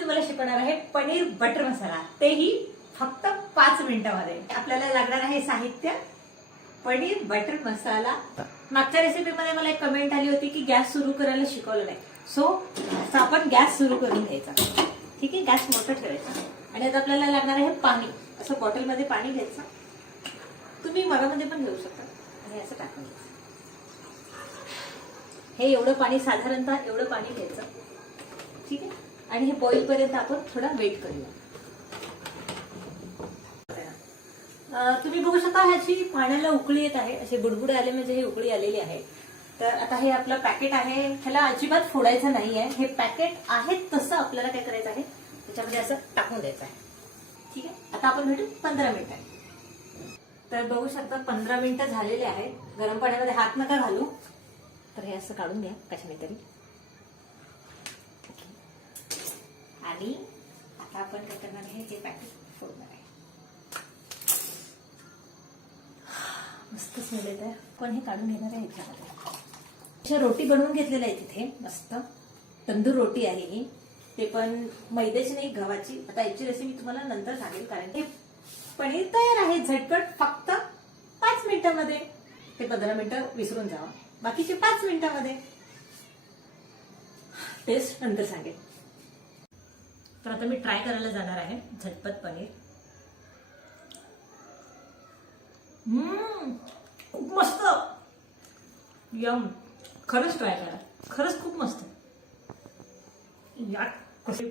मी तुम्हाला शिकवणार आहे पनीर बटर मसाला. तेही फक्त पाच मिनिटामध्ये. आपल्याला लागणार आहे साहित्य पनीर बटर मसाला. मागच्या रेसिपीमध्ये मला एक कमेंट आली होती की गॅस सुरू करायला शिकवलं नाही. सो आपण गॅस सुरू करून घ्यायचा. ठीक आहे? गॅस मोठा ठेवायचा. आणि आता आपल्याला लागणार आहे पाणी. असं बॉटलमध्ये पाणी घ्यायचं. तुम्ही मरामध्ये पण घेऊ शकता. आणि असं टाकून घ्यायचं. हे एवढं पाणी साधारणतः एवढं पाणी घ्यायचं. ठीक आहे? आणि हे बॉईल पर्यंत आपण थोडा वेट करूया. तुम्ही बघू शकता ह्याची पाण्याला उकळी येत आहे. असे बुडबुड आले म्हणजे हे उकळी आलेली आहे. तर आता हे आपलं पॅकेट आहे. ह्याला अजिबात फोडायचं नाही आहे. हे पॅकेट आहे तसं आपल्याला काय करायचं आहे? त्याच्यामध्ये असं टाकून द्यायचं आहे. ठीक आहे? आता आपण भेटू पंधरा मिनिटांनी तर बघू शकता पंधरा मिनिटं झालेले आहेत. गरम पाण्यामध्ये हात नका घालू. तर हे असं काढून घ्या कशाने तरी. आणि आता आपण काय करणार आहे पॅकेट फोडणार आहे. मस्त स्मेल आहे. पण हे काढून घेणार आहे याच्यामध्ये अशा रोटी बनवून घेतलेल्या आहे तिथे मस्त. तंदूर रोटी आहे ही. ते पण मैद्याची नाही गव्हाची. आता याची रेसिपी तुम्हाला नंतर सांगेल कारण हे पनीर तयार आहे. झटपट फक्त पाच मिनिटामध्ये. ते पंधरा मिनिटं विसरून जावा. बाकीचे पाच मिनिटामध्ये. टेस्ट नंतर सांगेल. तर आता मी ट्राय करायला जाणार आहे झटपट पनीर. हम्म, खूप मस्त. यम खरंच ट्राय करा. खरंच खूप मस्त. या कसे